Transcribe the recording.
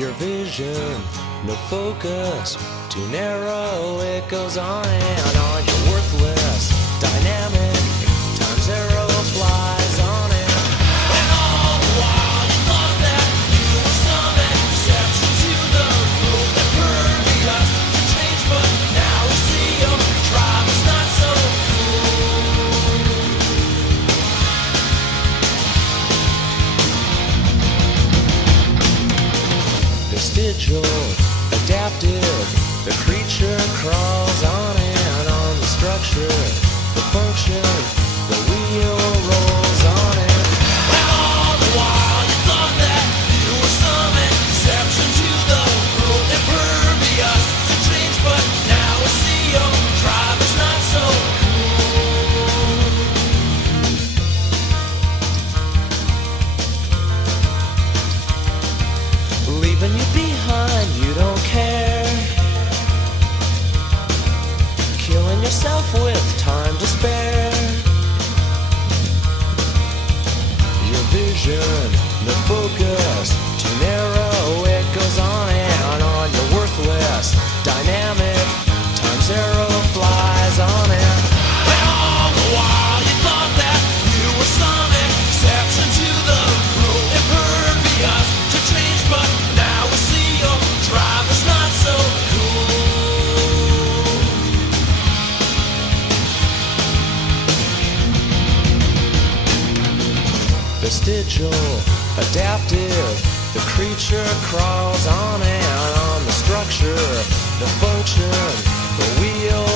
Your vision, no focus, too narrow, it goes on and on. You're worthless, dynamic, time zero flies on it. And all the while you thought that you were some exception to the rule that permeates to change, but now we see your tribe is not so vestigial, adaptive, the creature crawls on and on. The structure, the function, the wheel rolls on it. And all the while you thought that you were some exception to the rule, impervious to change, but now we see your tribe is not so cool. Leaving you behind, you don't care. Killing yourself with time to spare. Your vision, the focus, too narrow, it goes on and on. You're worthless, dynamic, time zero flies on it. And all the while you thought that you were some exception to the rule, impervious to change, but now we see your tribe is not so cool. Vestigial, adaptive, the creature crawls on and on. The structure, the function, the wheel